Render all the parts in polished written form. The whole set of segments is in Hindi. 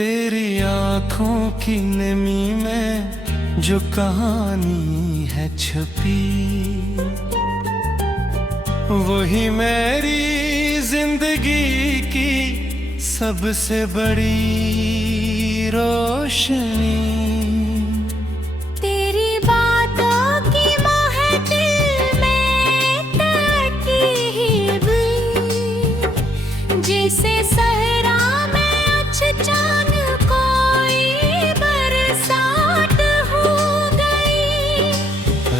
तेरी आँखों की नमी में जो कहानी है छुपी, वही मेरी जिंदगी की सबसे बड़ी रोशनी। तेरी बातों की मोह दिल में तड़ती ही भी, जैसे सहरा में अचानक कोई बरसात हो गई।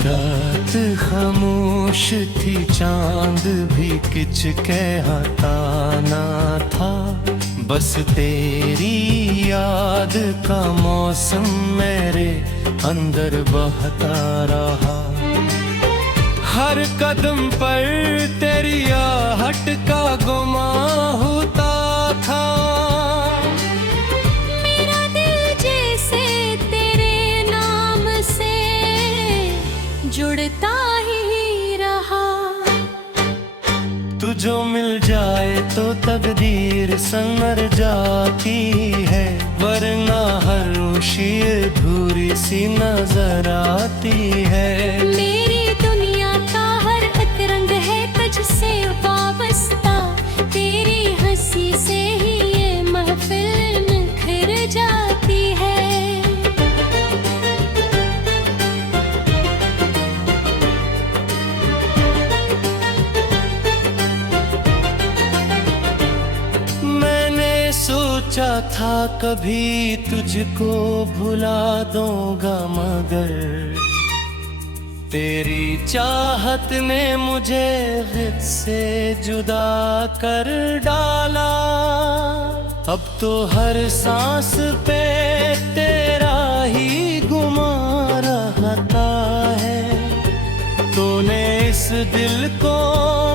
रात खामोश थी, चांद भी किच कहता ना था, बस तेरी याद का मौसम मेरे अंदर बहता रहा। हर कदम पर तेरी आहट का गुमां होता था। मेरा दिल जैसे तेरे नाम से जुड़ता ही रहा। तू जो मिल जाए तो तकदीर संवर जाती है, वरना हर खुशी अधूरी सी नजर आती है। मेरी दुनिया का हर एक रंग है तुझसे वाबस्ता, तेरी हंसी से ही ये महफिल निखर जाती है। सोचा था कभी तुझको भुला दूंगा, मगर तेरी चाहत ने मुझे खुद से जुदा कर डाला। अब तो हर सांस पे तेरा ही गुमा रहता है। तूने इस दिल को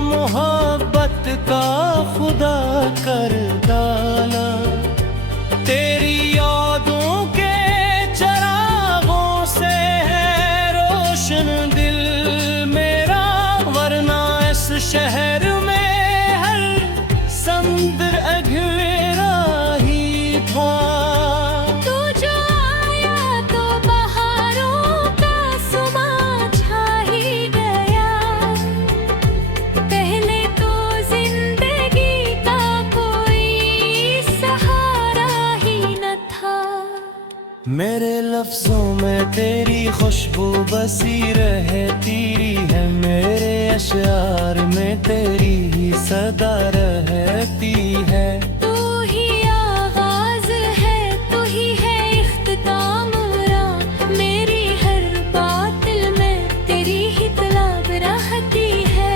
मोहब्बत का खुदा कर डाला। तेरी यादों के चरागों से है रोशन दिल मेरा, वरना इस शहर में हर समुंदर अधूरा ही था। तू जो आया तो बहारों का सुमा छा ही गया। पहले तो जिंदगी का कोई सहारा ही न था। मेरे लफ्जों में तेरी खुशबू बसी रहती है, मेरे अशआर में तेरी ही सदा रहती है। तू ही आगाज है, तू ही है इख्तिताम मेरा, मेरी हर बात में तेरी ही तलब रहती है।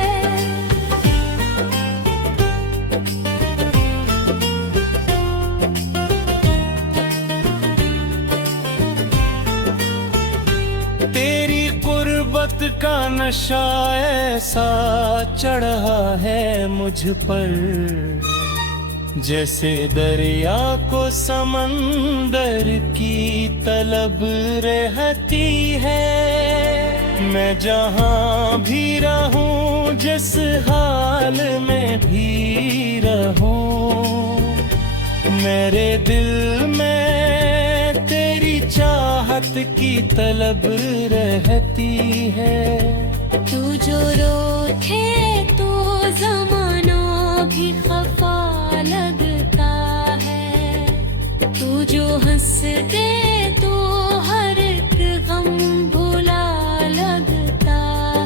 तेरी कुर्बत का नशा ऐसा चढ़ा है मुझ पर, जैसे दरिया को समंदर की तलब रहती है। मैं जहाँ भी रहूं, जिस हाल में भी रहूं, मेरे दिल में तेरी चाहत की तलब रहती है। तू जो रोके तो ज़माना भी खफा लगता है, तू जो हंस दे तो हर एक गम भुला लगता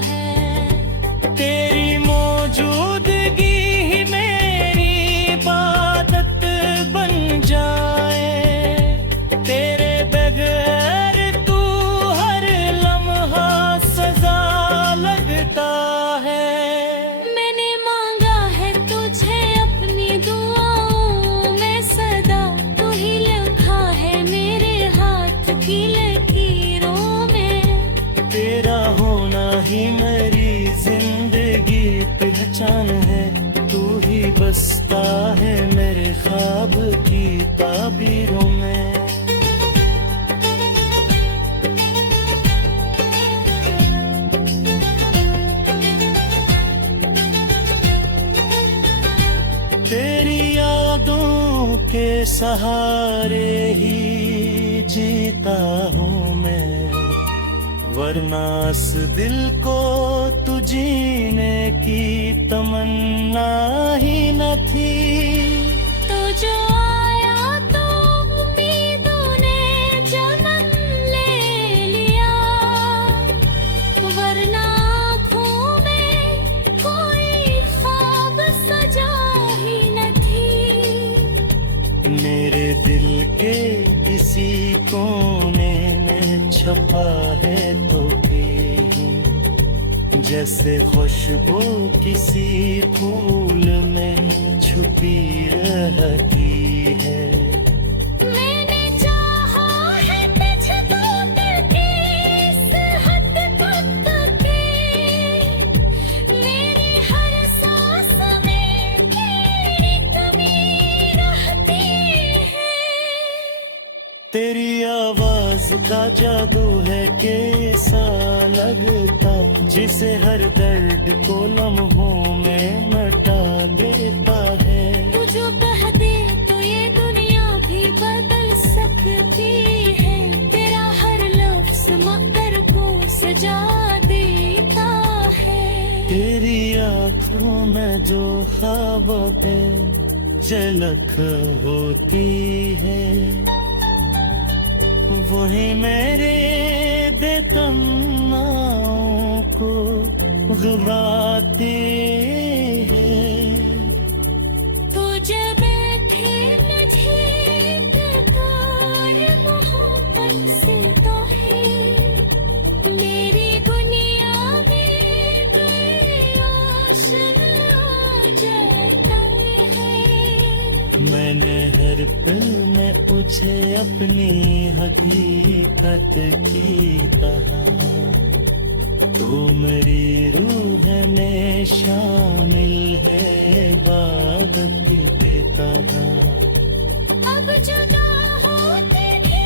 है। तेरी मौजूदगी ही मेरी इबादत बन जाए, तेरे बगैर तू हर लम्हा सजा लगता है। मैंने मांगा है तुझे अपनी दुआओं में सदा, तू ही लिखा है मेरे हाथ की लकीरों में। तेरा होना ही मेरी जिंदगी पहचान है, तू ही बसता है मेरे ख्वाब की ताबीरों में। के सहारे ही जीता हूँ मैं, वरना इस दिल को तू जीने की तमन्ना ही न थी। तो जो आया तो उम्मीदों ने जन्म ले लिया, वरना आँखों में कोई ख्वाब सजा ही न थी। मेरे दिल के किसी कोने में छपा है तो भी, जैसे खुशबू किसी फूल में छुपी रहती है। मैंने चाहा है तुझको करके इस हद तक के, मेरी हर सांस में तेरी कमी रहती है। तेरी आवाज का जादू है कि सा लगता, जिसे हर दर्द को लम्हों में मिटा देता है। तू जो कह दे तो ये दुनिया भी बदल सकती है, तेरा हर लफ्ज़ मकर को सजा देता है। तेरी आँखों में जो ख्वाबों पे झलक होती है, वही मेरे तमन्नाओं को रुलाती है। तो जब बैठे मुझे कतार मोहब्बत से तो है, मेरी दुनिया में आशना जाता है। मैंने हर पल में पूछे अपनी हकीकत की कहा, तू मेरी रूह में शामिल है इबादत की तरह। अब जुदा होते भी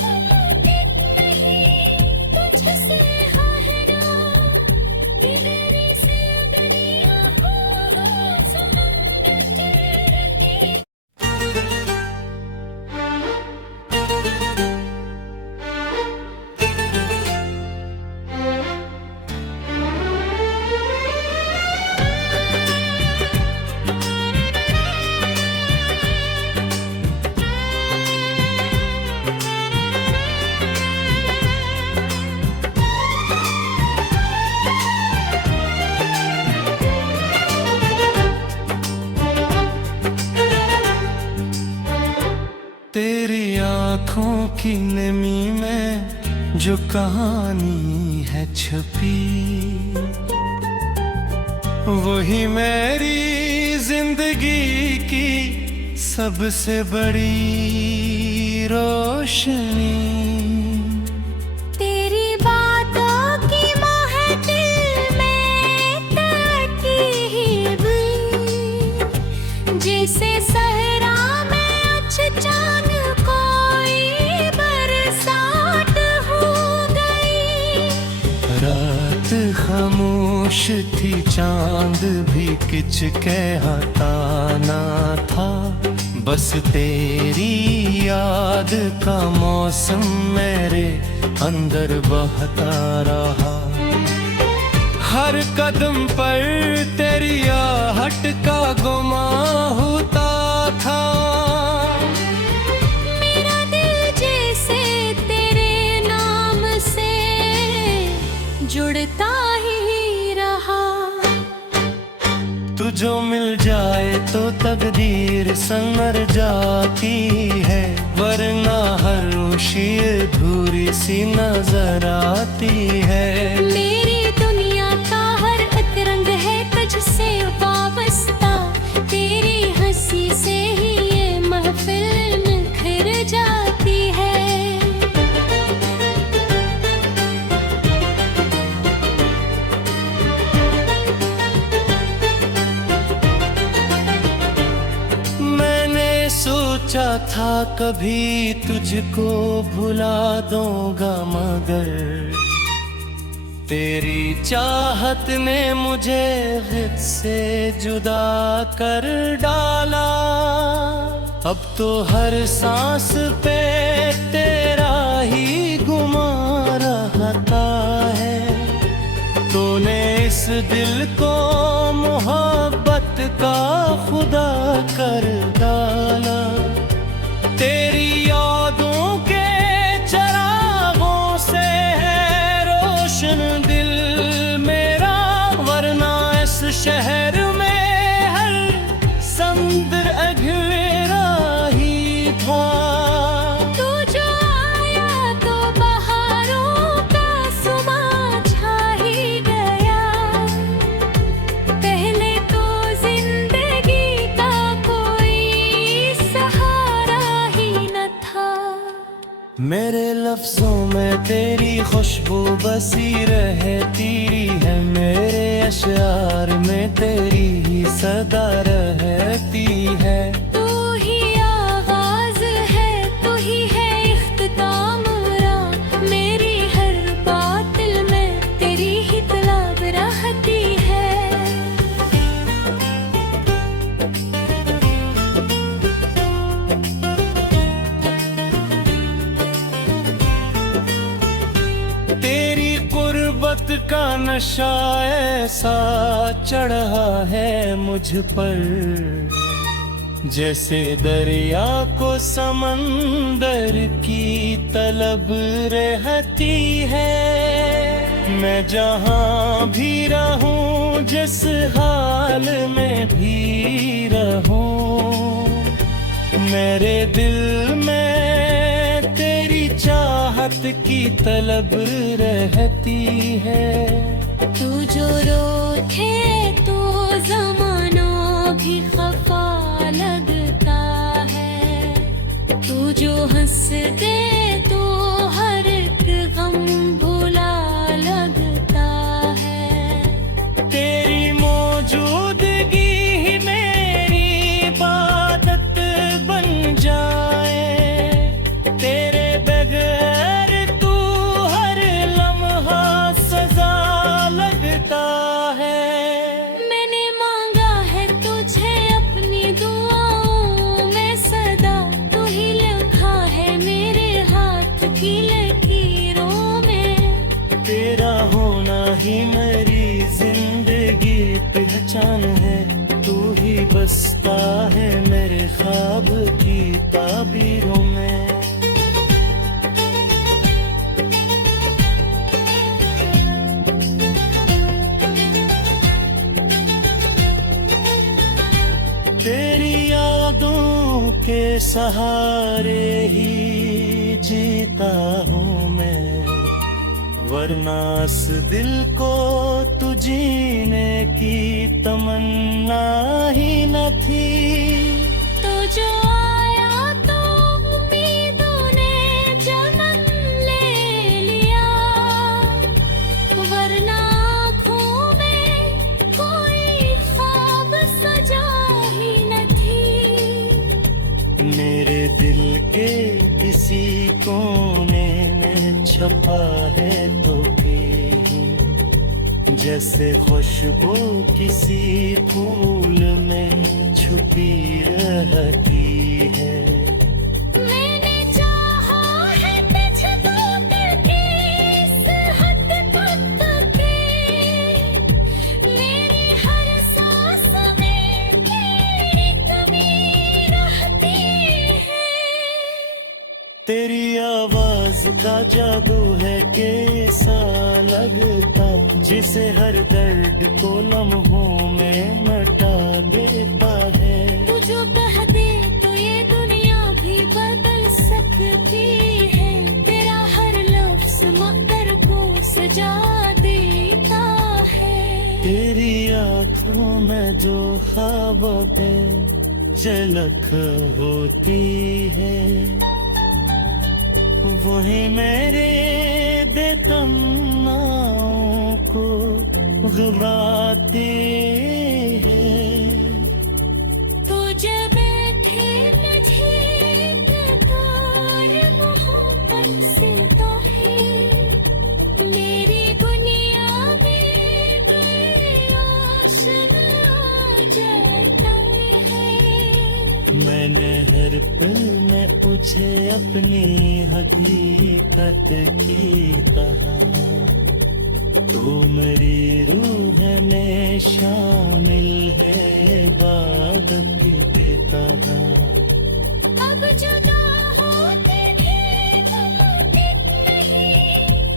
मुमकिन नहीं, तुझसे है ना मेरी से दुनिया को समंदर के। तेरी आँखों की नमी में जो कहानी है छुपी, वही मेरी जिंदगी की सबसे बड़ी रोशनी। तेरी बातों की मोह दिल में तरकीब, जैसे सहरा में अचानक कोई बरसात हो गई। रात खामोश थी, चांद भी किच कहता ना था, बस तेरी याद का मौसम मेरे अंदर बहता रहा। हर कदम पर तेरी आहट का गुमां होता था। मेरा दिल जैसे तेरे नाम से जुड़ता ही रहा। तू जो मिल जाए तो तकदीर संवर जाती है, वरना हर खुशी अधूरी सी नजर आती है। मेरी दुनिया का हर एक रंग है तुझसे वाबस्ता, तेरी हंसी से ही ये महफिल निखर जाती है। सोचा था कभी तुझको भुला दूंगा, मगर तेरी चाहत ने मुझे खुद से जुदा कर डाला। अब तो हर सांस पे तेरा ही गुमा रहता है। तूने इस दिल को मोहब्बत का खुदा कर डाला। तेरी यादों के चरागों से है रोशन दिल मेरा, वरना इस शहर में हर समुंदर अघेरा ही था। तू जो आया तो बहारों का सुमा छा ही गया। पहले तो जिंदगी का कोई सहारा ही न था। मेरे लफ्जों में तेरी खुशबू बसी रहती है, मेरे अशआर में तेरी ही सदा रहती है। तू ही आगाज है, तू ही है इख्तिताम मेरा। मेरी हर बातिल में तेरी ही तलब रहती है। तेरी गुर्बत का नशा ऐसा चढ़ा है मुझ पर, जैसे दरिया को समंदर की तलब रहती है। मैं जहाँ भी रहूं, जिस हाल में भी रहूं, मेरे दिल में तेरी चाहत की तलब रहती है। तू जो रोके तो ज़माना भी खफा लगता है। तू जो हंस दे तो हर एक गम भुला लगता है। तेरी मौजूदगी ही मेरी इबादत बन जाए। तेरे बगैर तू हर लम्हा सजा लगता है। मैंने मांगा है तुझे अपनी दुआओं में सदा। तू ही लिखा है मेरे हाथ की लकीरों में। तेरा होना ही मेरी जिंदगी पहचान है। तू ही बसता है मेरे ख्वाब की ताबीरों में। तेरी यादों के सहारे ही जीता हूँ मैं, वरना इस दिल को तू जीने की तमन्ना ही न थी। तो जो आया तो उम्मीदों ने जन्म ले लिया, वरना आँखों में कोई ख्वाब सजा ही न थी। मेरे दिल के किसी कोने में छपा है तो कहीं, जैसे खुशबू किसी फूल में छुपी रहती है। मैंने चाहा है तुझको करके इस हद तक के, मेरी हर सांस में तेरी कमी रहती है। तेरी आवाज का जादू है कि ऐसा लगता, जिसे हर दर्द को लम्हों में मिटा देता है। तू जो कह दे तो ये दुनिया भी बदल सकती है। तेरा हर लफ्ज़ मकर को सजा देता है। तेरी आँखों में जो ख्वाबों पे झलक होती है, वही मेरे दे तमन्नाओं को घुराती है। तो जब बैठे नजीक तार मोहब्बत से तो है, मेरी दुनिया में आशना जाता है। मैंने हर पल मैं पूछे अपनी हकीकत की कहा, तो मेरी रूह में शामिल है इबादत की तरह। अब जुदा होते भी तुम टिक नहीं,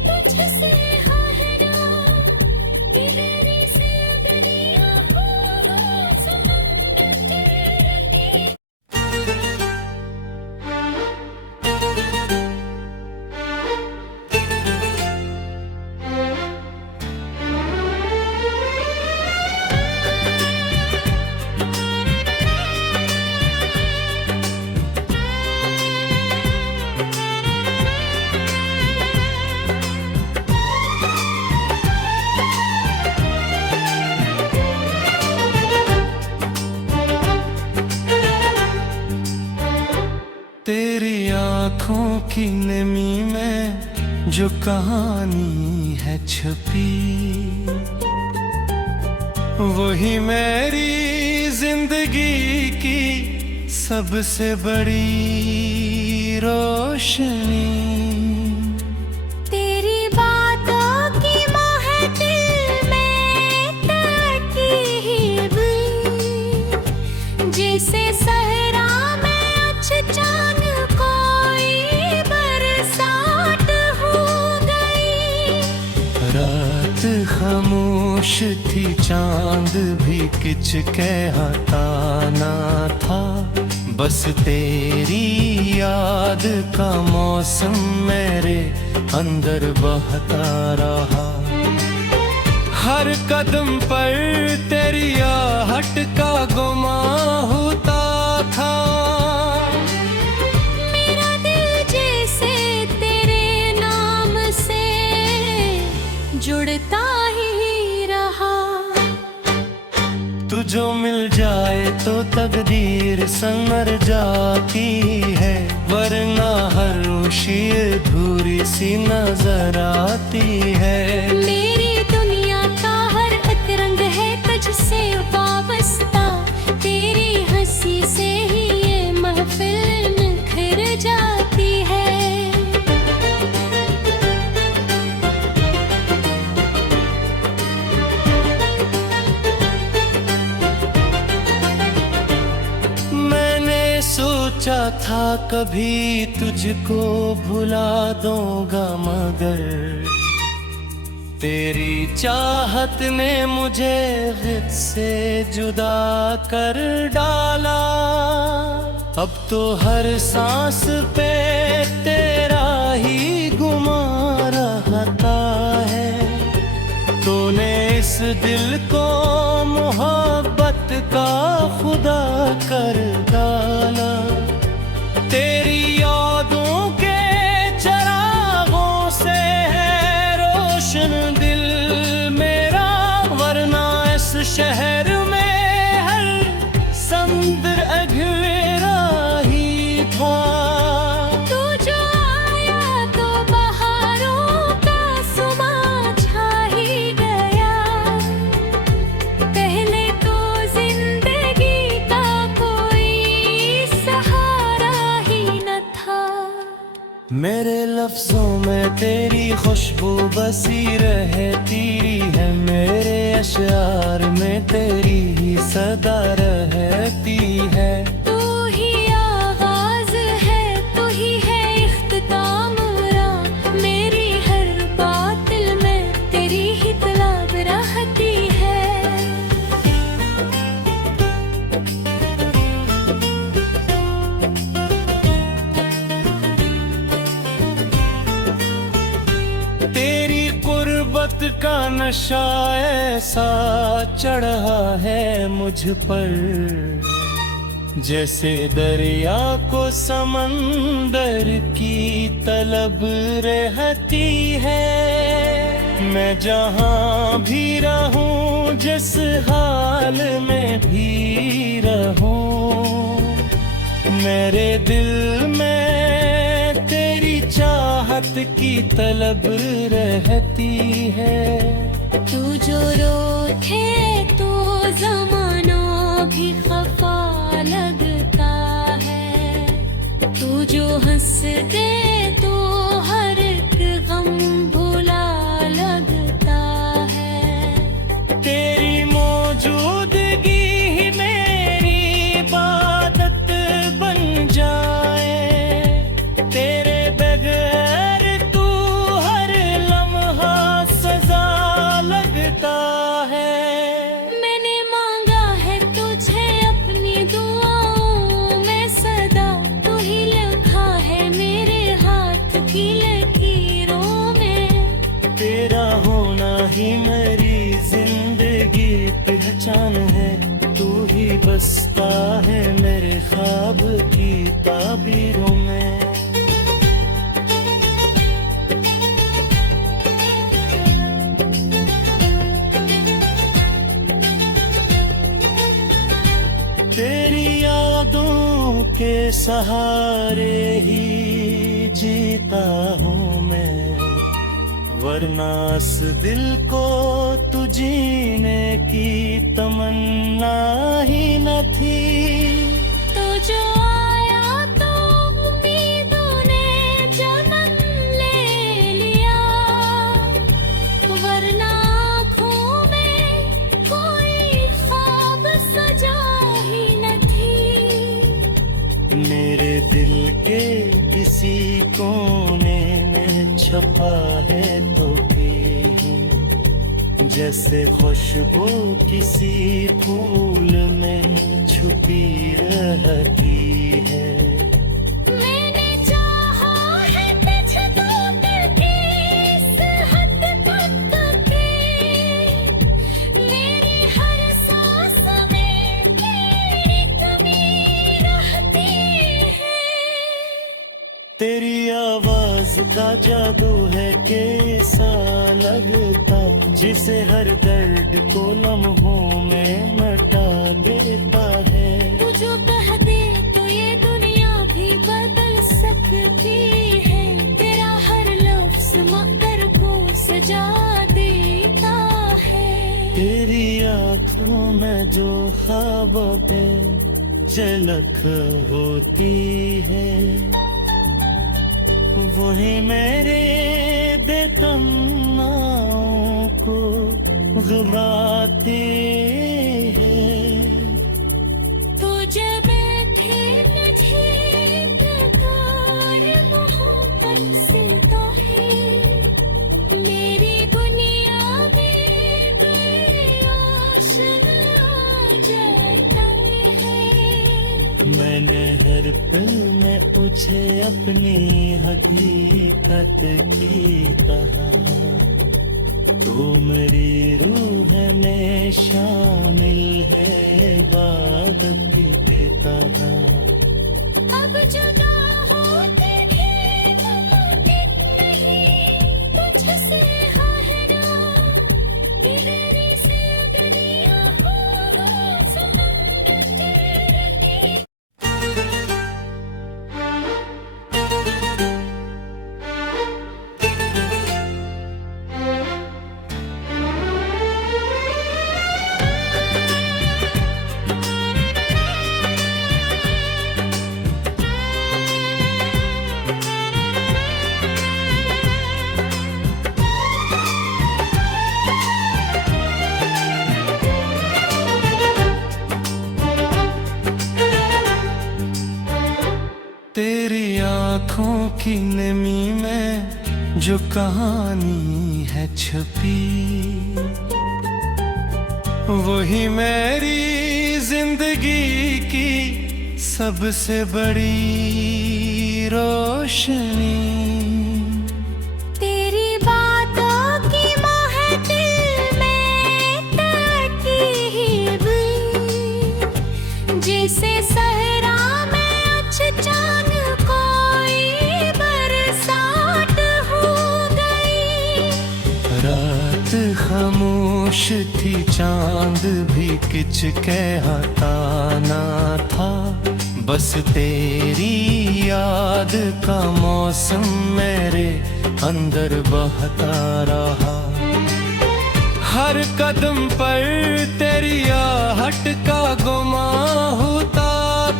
तुझसे हारना मेरी से गलियां हो समंदर तेरे। तेरी आँखों की नमी में जो कहानी है छुपी, वही मेरी जिंदगी की सबसे बड़ी रोशनी। तेरी बातों की मोह दिल में तरकीब, जैसे सहरा में अचानक कोई बरसात हो गई। रात खामोश थी, चांद भी किच कहता ना था, बस तेरी याद का मौसम मेरे अंदर बहता रहा। हर कदम पर तेरी आहट का गुमां होता था। मेरा दिल जैसे तेरे नाम से जुड़ता ही रहा। तू जो मिल जाए तो तकदीर संवर जाती है, वरना हर खुशी अधूरी सी नजर आती है। मेरी दुनिया का हर एक रंग है तुझसे वाबस्ता, तेरी हंसी से ही ये महफिल निखर जाती है। सोचा था कभी तुझको भुला दूंगा, मगर तेरी चाहत ने मुझे खुद से जुदा कर डाला। अब तो हर सांस पे तेरा ही गुमा रहता है। तूने इस दिल को मोहब्बत का खुदा कर डाला। तेरी यादों के चरागों से है रोशन दिल मेरा, वरना इस शहर में हर समुंदर अधूरा ही था। तू जो आया तो बहारों का सुमा छा ही गया, पहले तो जिंदगी का कोई सहारा ही न था। मेरे लफ्जों में तेरी खुशबू बसी रहती है, मेरे अशआर में तेरी ही सदा रहती है। तू ही आगाज है, तू ही है इख्तिताम मेरा, मेरी हर बातिल में तेरी ही तलब रहती है। तेरी कुर्बत का नशा ऐसा चढ़ा है मुझ पर, जैसे दरिया को समंदर की तलब रहती है। मैं जहाँ भी रहूं, जिस हाल में भी रहूं, मेरे दिल में तेरी चाहत की तलब रहती है। तू जो रोके तो ज़माना भी खफा लगता है, जो हंस दे तो हर एक गम भुला लगता है। तेरी मौजूदगी ही मेरी इबादत बन जाए, तेरे बगैर तू हर लम्हा सजा लगता है। मैंने मांगा है तुझे अपनी दुआओं में सदा, तू ही लिखा है मेरे हाथ की लकीरों में। तेरा होना ही मेरी जिंदगी पहचान है, तू ही बसता है मेरे ख्वाब की ताबीरों में। तेरी यादों के सहारे ही जीता हूँ मैं, वरना इस दिल को तू जीने की तमन्ना ही न थी। तो जो आया तो उम्मीदों ने जन्म ले लिया, वरना आँखों में कोई ख्वाब सजा ही न थी। मेरे दिल के किसी कोने में छपा है तो कहीं, जैसे खुशबू किसी फूल में छुपी रहती है। मैंने चाहा है तुझको इस हद तक के मेरी हर सांस में तेरी कमी रहती है। तेरी आवाज का जादू है कि ऐसा लगता, जिसे हर दर्द को लम्हों में मिटा देता है। तू जो कह दे तो ये दुनिया भी बदल सकती है, तेरा हर लफ्ज मकर को सजा देता है। तेरी आँखों में जो ख्वाबों पे झलक होती है, वही मेरे तमन्नाओं को घबराती है। तुझे बैठे नजीक तार मोहब्बत से तो है, मेरी दुनिया में आशना जाता है। मैंने हर पल में तुझे अपनी हकीकत की कहा, तू मेरी रूह में शामिल है इबादत की तरह। अब जुदा होके भी मुमकिन नहीं तुझसे हारना, मेरी से गलियां हो समंदर तेरे। तेरी आँखों की नमी में जो कहानी है छुपी, वही मेरी जिंदगी की सबसे बड़ी रोशनी। तेरी बातों की मोह दिल में तरकीब, जैसे सहरा में अचानक कोई बरसात हो गई। रात खामोश थी, चांद भी किच कहता ना था, बस तेरी याद का मौसम मेरे अंदर बहता रहा। हर कदम पर तेरी आहट का गुमा होता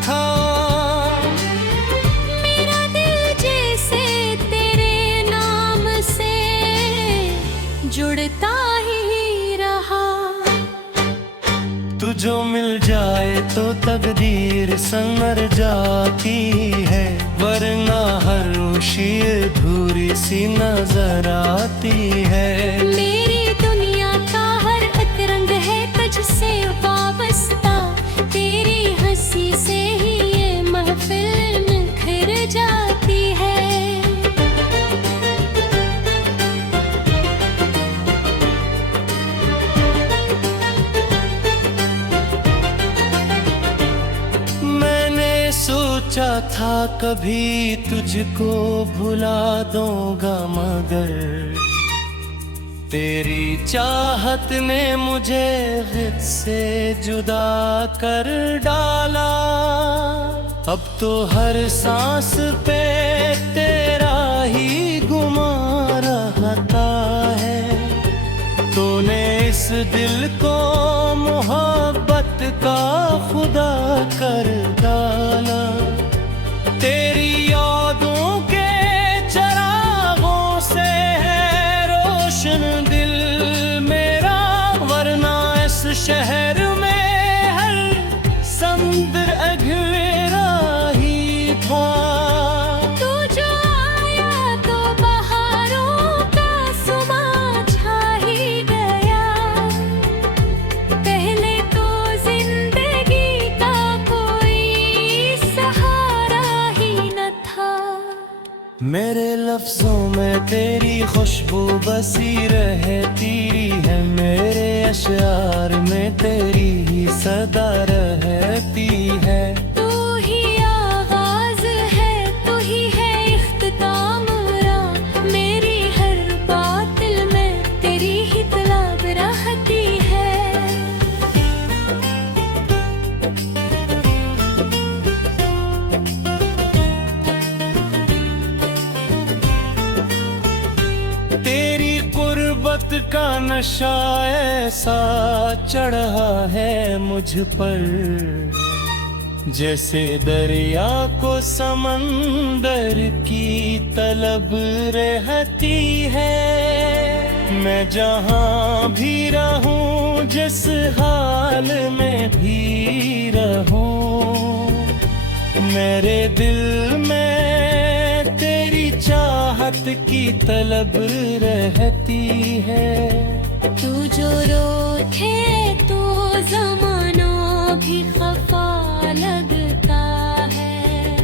था। मेरा तो तकदीर संवर जाती है, वरना हर खुशी अधूरी सी नजर आती है। मेरी दुनिया का हर एक रंग है तुझसे वाबस्ता, तेरी हंसी से ही ये महफिल निखर जाती है। सोचा था कभी तुझको भुला दूंगा, मगर तेरी चाहत ने मुझे खुद से जुदा कर डाला। अब तो हर सांस पे तेरा ही गुमा रहता है। तूने इस दिल को मोहब्बत का खुदा कर डाला। तेरी यादों के चरागों से है रोशन दिल मेरा, वरना इस शहर में हर समुंदर अगेरा ही था। तू जो आया तो बहारों का सुमा छा ही गया, पहले तो जिंदगी का कोई सहारा ही न था। मेरे लफ्जों में तेरी खुशबू बसी रहती है, मेरे अशआर में तेरी ही सदा रहती है। तू ही आगाज है, तू ही है इख्तिताम मेरा, मेरी हर बात दिल में तेरी ही तलब रहती है। तेरी कुर्बत का नशा ऐसा चढ़ा है मुझ पर, जैसे दरिया को समंदर की तलब रहती है। मैं जहाँ भी रहूं, जिस हाल में भी रहूं, मेरे दिल में तेरी चाहत की तलब रहती है। तू जो रोके तो ज़माना भी खफा लगता है,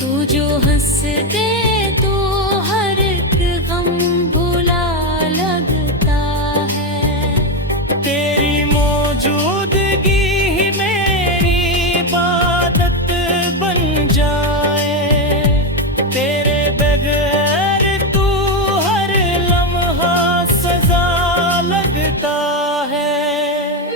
तू जो हंस दे तो हर एक गम भुला लगता है। तेरी मौजूदगी ही मेरी इबादत बन जाए, तेरे बगैर तू हर लम्हा सजा लगता है।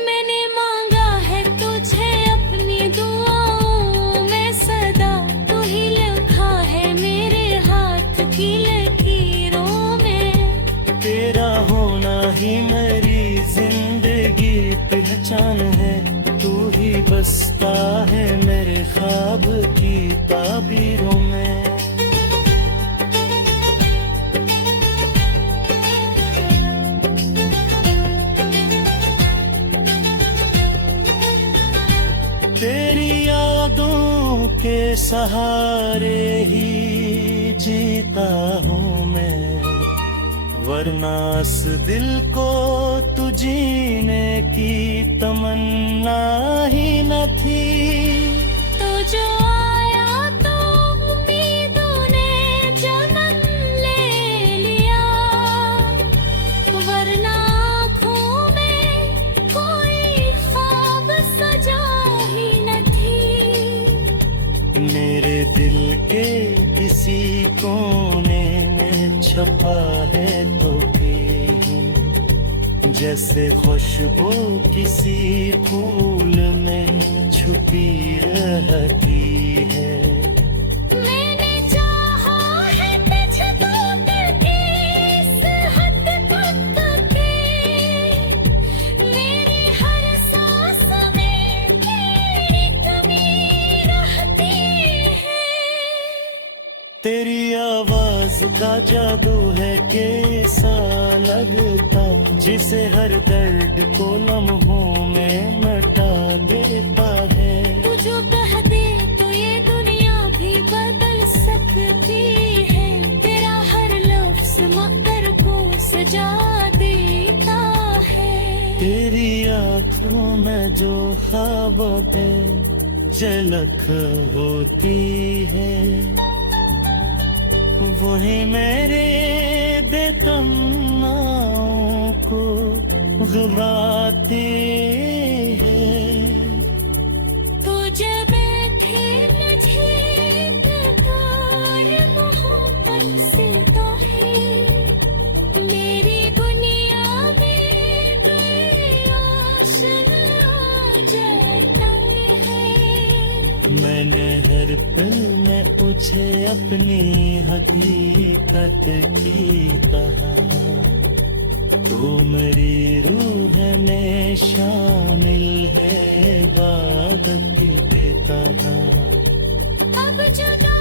मैंने मांगा है तुझे अपनी दुआओं में सदा, तू ही लिखा है मेरे हाथ की लकीरों में। तेरा होना ही मेरी जिंदगी पहचान है, तू ही बसता है मेरे ख्वाब की ताबीरों में। तेरी यादों के सहारे ही जीता हूँ मैं, वरना इस दिल को तू जीने की तमन्ना ही न थी। तो जो आया तो उम्मीदों ने जन्म ले लिया, वरना आँखों में कोई ख्वाब सजा ही न थी। मेरे दिल के किसी कोने में छपा है तो कहीं, जैसे खुशबू किसी फूल में छुपी रहती है। मैंने चाहा है तुझको करके इस हद तक के, मेरी हर सांस में तेरी कमी रहती है। तेरी आवाज का जादू है कि सा लगता, जिसे हर दर्द को लम्हों में मिटा देता है। तू जो कह दे तो ये दुनिया भी बदल सकती है, तेरा हर लफ्ज़ मकर को सजा देता है। तेरी आँखों में जो ख्वाबों पे झलक होती है, वही मेरे तमन्नाओं को रुलाती है। तो जब बैठे मुझे तार मोहब्बत से तो है, मेरी दुनिया में आशना जाता है। मैंने हर पल में पूछे अपनी हकीकत की कहा, तू मेरी रूह में शामिल है इबादत की तरह। अब जुदा